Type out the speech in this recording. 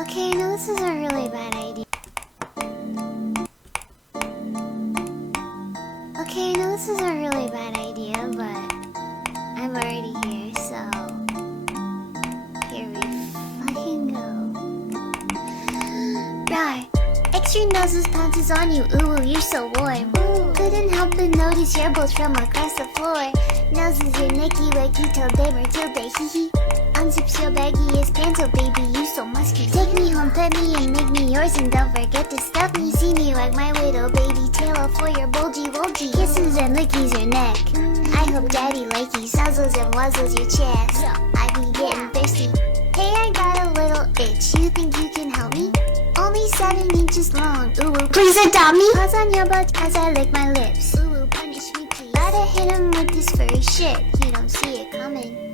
Okay, I know this is a really bad idea. Okay, I know this is a really bad idea, but I'm already here, so here we fucking go. Right, extra noses pounces on you, ooh, you're so warm. Couldn't help but notice your both from across the floor. Noses your necky, wacky, till they were till they hee hee. Unzip your baggiest pants, oh baby, you so musky. Take me home, pet me, and make me yours, and don't forget to stuff me. See me like my little baby tail for your bulgy wulgy. Kisses and lickies your neck. I hope daddy likey nuzzles and wuzzles your chest. I be getting thirsty. Hey, I got a little itch. You think you can help me? Only 7 inches long. Ooh, please adopt me. Paws on your butt as I lick my lips. Ooh, punish me, please. Gotta hit him with this furry shit. You don't see it coming.